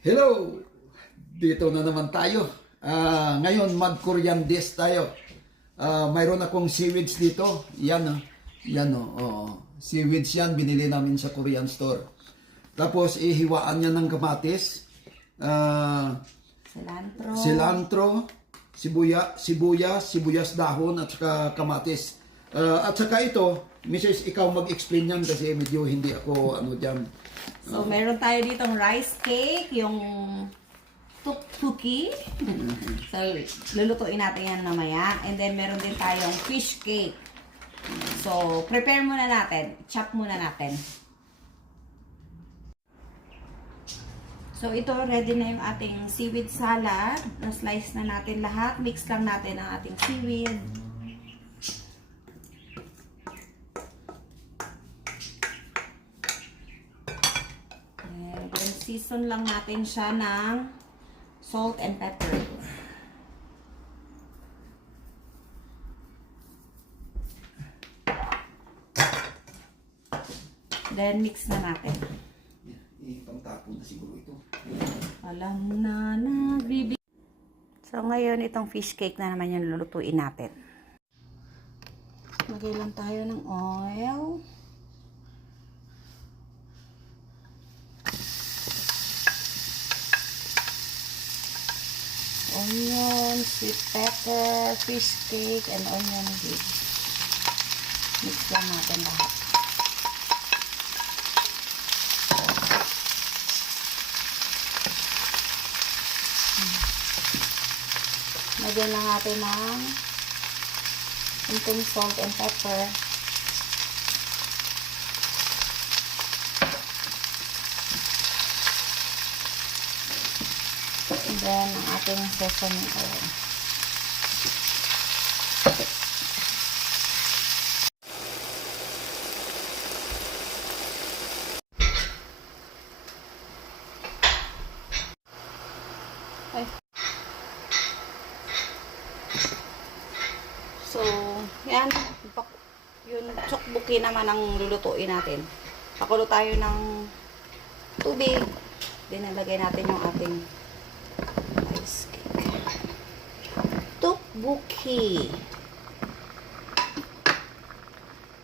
Hello! Dito na naman tayo. Ngayon, mag-Korean dish tayo. Mayroon akong seaweeds dito. Yan, yan seaweeds yan, binili namin sa Korean store. Tapos, ihiwaan niya ng kamatis. Cilantro, sibuyas dahon, at saka kamatis. At saka ito, Mrs. ikaw mag-explain yan kasi medyo hindi ako dyan. So, meron tayo ditong rice cake, yung tuktuki. So, lulutuin natin yan mamaya. And then, meron din tayong fish cake. So, prepare muna natin. Chop muna natin. So, ito, ready na yung ating seaweed salad. Na-slice na natin lahat. Mix lang natin ang ating seaweed. Season lang natin siya ng salt and pepper. Then mix na natin. Ipangtapon na siguro ito. Alam na nagbibig. So ngayon itong fish cake na naman yung lulutuin natin. Lagay lang tayo ng oil. Onion, sweet pepper, fish cake, and onion cake. Mix lang natin lahat. Lagyan lang natin ng konting salt and pepper. And then, ang ating sesame oil. Okay. So, yan. Yung tsukbuki naman ang lulutuin natin. Pakulo tayo ng tubig. Then, nalagay natin yung ating rice cake. Tteokbokki.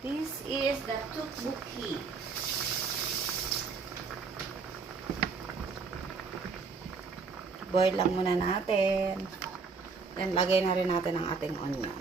This is the tteokbokki. Boil lang muna natin. Then, lagay na rin natin ang ating onion.